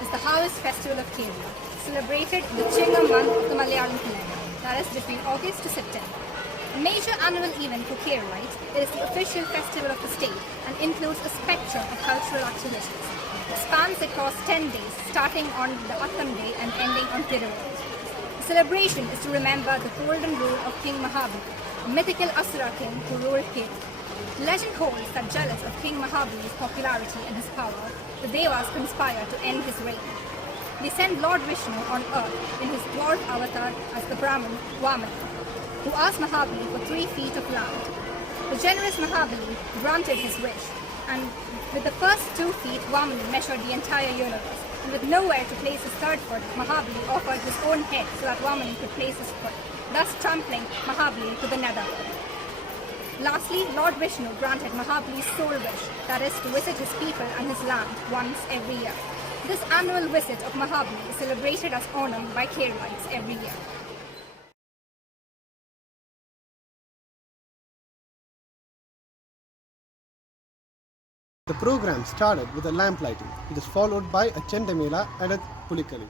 is the harvest festival of Kerala, celebrated in the Chingam month of the Malayalam calendar, that is between August to September. A major annual event for Keralites, it is the official festival of the state and includes a spectrum of cultural activities. It spans across 10 days, starting on the Attam day and ending on Tiruvol. The celebration is to remember the golden rule of King Mahabali, a mythical Asura king who ruled Kerala. Legend holds that jealous of King Mahabali's popularity and his power, the Devas conspire to end his reign. They send Lord Vishnu on earth in his dwarf avatar as the Brahmin Vamana, who asked Mahabali for 3 feet of land. The generous Mahabali granted his wish, and with the first 2 feet, Vamana measured the entire universe, and with nowhere to place his 3rd foot, Mahabali offered his own head so that Vamana could place his foot, thus trampling Mahabali to the netherworld. Lastly, Lord Vishnu granted Mahabali's sole wish, that is to visit his people and his land once every year. This annual visit of Mahabali is celebrated as Onam by Keralites every year. The program started with a lamp lighting. It is followed by a Chendamela and a Pulikali.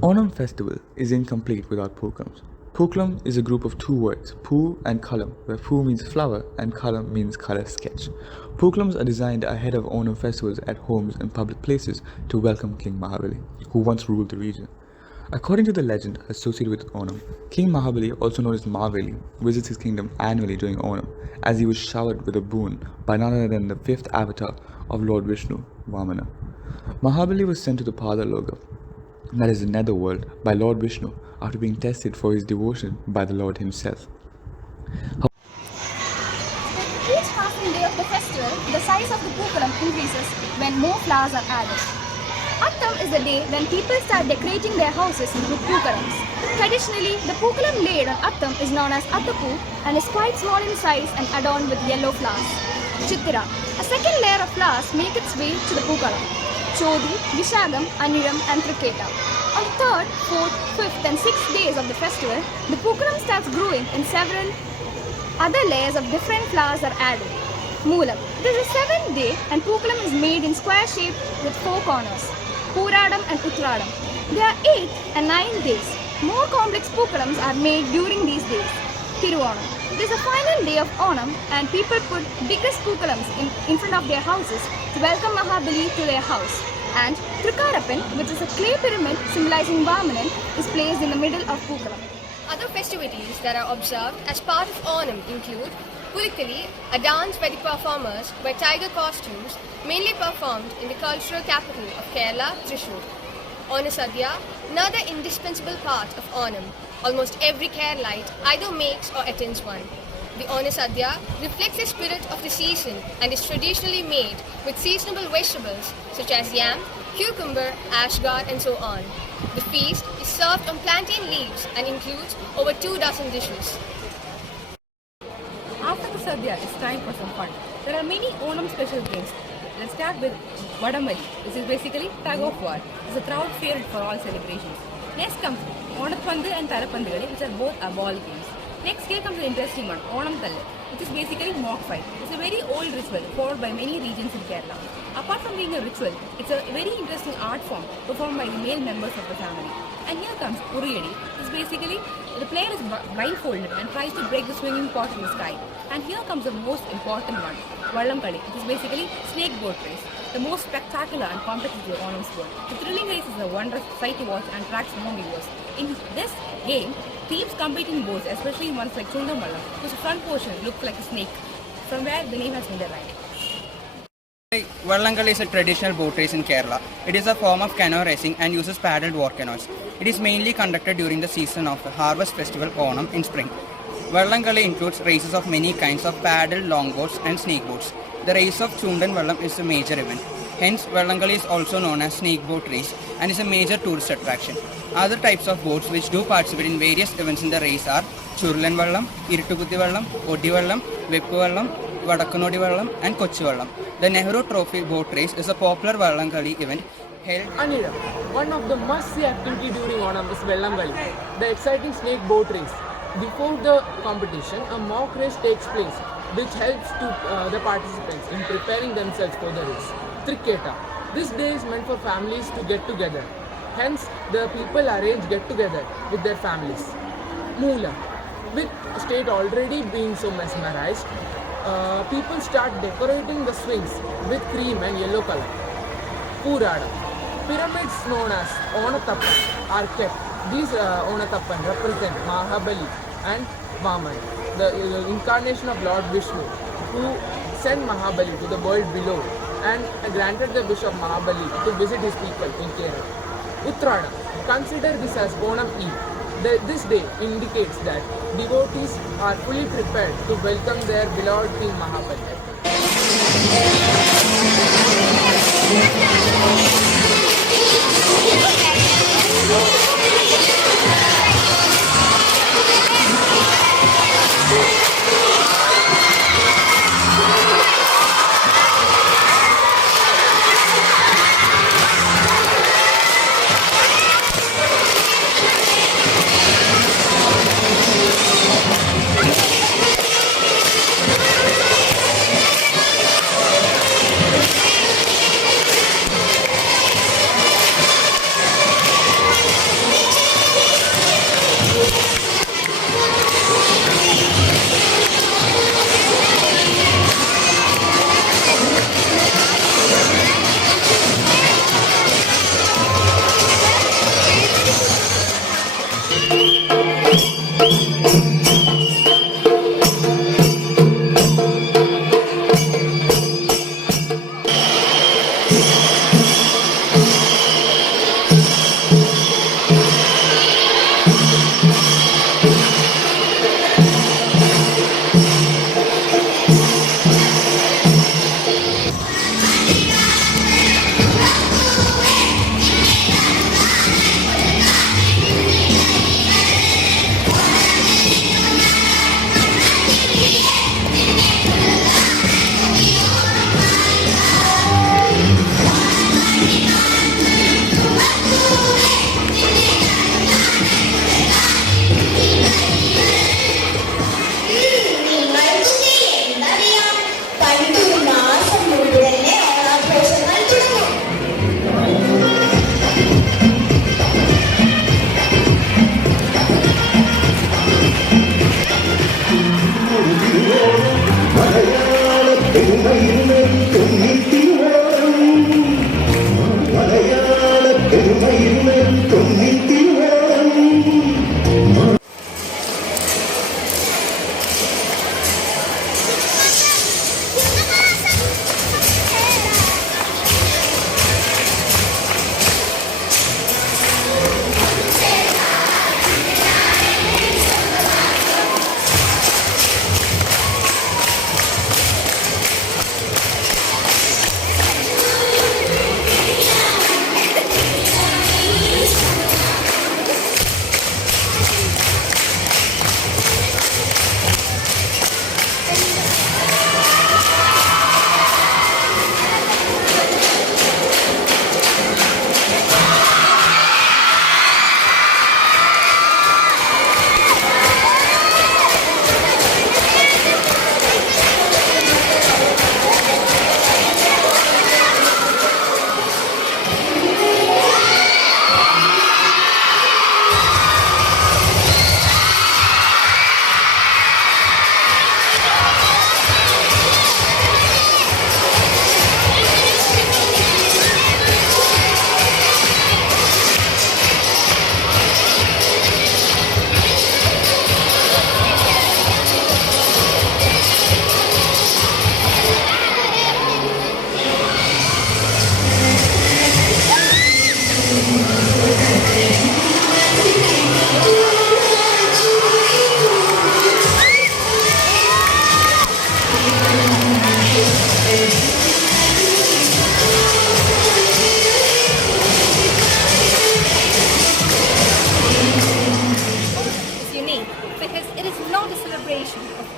Onam festival is incomplete without poklams. Poklam is a group of 2 words, pu and kalam, where pu means flower and kalam means color sketch. Poklams are designed ahead of Onam festivals at homes and public places to welcome King Mahabali, who once ruled the region. According to the legend associated with Onam, King Mahabali, also known as Maveli, visits his kingdom annually during Onam, as he was showered with a boon by none other than the 5th avatar of Lord Vishnu, Vamana. Mahabali was sent to the Padaloka, that is the netherworld, by Lord Vishnu after being tested for his devotion by the Lord himself. With each passing day of the festival, the size of the Pookalam increases when more flowers are added. Attam is the day when people start decorating their houses with Pookalams. Traditionally, the Pookalam laid on Attam is known as Attapu and is quite small in size and adorned with yellow flowers. Chittira, a second layer of flowers make its way to the Pookalam. Chodi, Vishagam, Aniram and Triketa. On the 3rd, 4th, 5th and 6th days of the festival, the Pookalam starts growing and several other layers of different flowers are added. Moolam. It is the 7th day and Pookalam is made in square shape with 4 corners. Pooradam and Uttradam. There are 8th and 9th days. More complex Pookalams are made during these days. Tiruvonam. It is the final day of Onam and people put biggest Pookalams in front of their houses to welcome Mahabali to their house. And Trikarappan, which is a clay pyramid symbolizing Vamanan, is placed in the middle of Pookalam. Other festivities that are observed as part of Onam include Pulikali, a dance by the performers wear tiger costumes mainly performed in the cultural capital of Kerala, Thrissur. Onasadya, another indispensable part of Onam. Almost every Keralite either makes or attends one. The Onasadya reflects the spirit of the season and is traditionally made with seasonable vegetables such as yam, cucumber, ashgar and so on. The feast is served on plantain leaves and includes over 24 dishes. After the Sadhya, it's time for some fun. There are many Onam special games. Let's start with Vadamali. This is basically tug of war. It's a crowd favorite for all celebrations. Next comes Onatpandu and Tarapandugali, which are both a ball games. Next here comes the interesting one, Onam Talle, which is basically mock fight. It's a very old ritual followed by many regions in Kerala. Apart from being a ritual, it's a very interesting art form performed by the male members of the family. And here comes Uriyadi. It's basically the player is blindfolded and tries to break the swinging pot in the sky. And here comes the most important one, Vallam Kali, which is basically snake boat race, the most spectacular and competitive Onam sport. The thrilling race is a wondrous sight to watch and attracts more viewers. In this game, teams compete in boats, especially ones like Chundam Vallam, whose front portion looks like a snake, from where the name has been derived. Vallangal is a traditional boat race in Kerala. It is a form of canoe racing and uses paddled war canoes. It is mainly conducted during the season of the harvest festival Onam in spring. Vallangal includes races of many kinds of paddled longboats and snake boats. The race of Chundan Vallam is a major event. Hence, Vallangal is also known as snake boat race and is a major tourist attraction. Other types of boats which do participate in various events in the race are Churlan Vallam, Irtukuthi Vallam, Odi Vallam, Veppu Vallam, Vadakkanodi Vallam and Kochi Vallam. The Nehru Trophy boat race is a popular Vallangali event held. Anida, one of the must-see activity during Onam is Vellangali, the exciting snake boat race. Before the competition, a mock race takes place, which helps to the participants in preparing themselves for the race. Triketa. This day is meant for families to get together. Hence, the people arrange get-together with their families. Moola. With state already being so mesmerized, people start decorating the swings with cream and yellow color. Purada. Pyramids known as Onatappan are kept. These Onatappan represent Mahabali and Vaman, the incarnation of Lord Vishnu, who sent Mahabali to the world below and granted the wish of Mahabali to visit his people in Kerala. Uttrada. Consider this as Onam Eve. This day indicates that devotees are fully prepared to welcome their beloved King Mahabali.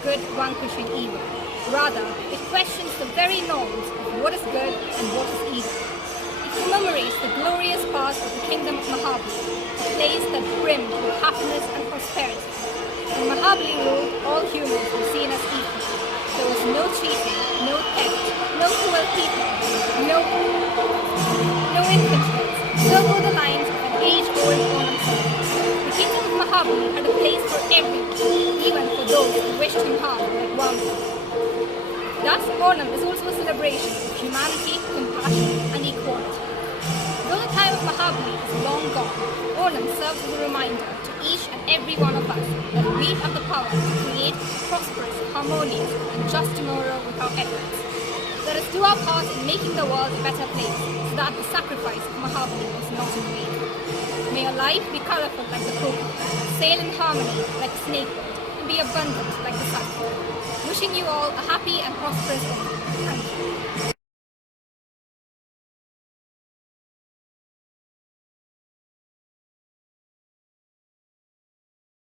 good vanquishing evil. Rather, it questions the very norms of what is good and what is evil. It commemorates the glorious past of the kingdom of Mahabali, a place that brimmed with happiness and prosperity. When Mahabali ruled, all humans were seen as equal. There was no cheating, no theft, no cruel people, no infringements. So go the lines of an age-old Onam song. The kingdom of Mahabali had a place for everyone, even for those who wished him harm, like Wamba. Thus, Onam is also a celebration of humanity, compassion, and equality. Though the time of Mahabali is long gone, Onam serves as a reminder to each and every one of us that we have the power to create a prosperous, harmonious, and just tomorrow with our efforts. Let us do our part in making the world a better place so that the sacrifice of Mahabali was not in vain. May your life be colorful like the coconut, sail in harmony like a snakebird, and be abundant like the sun. Wishing you all a happy and prosperous day. Thank you.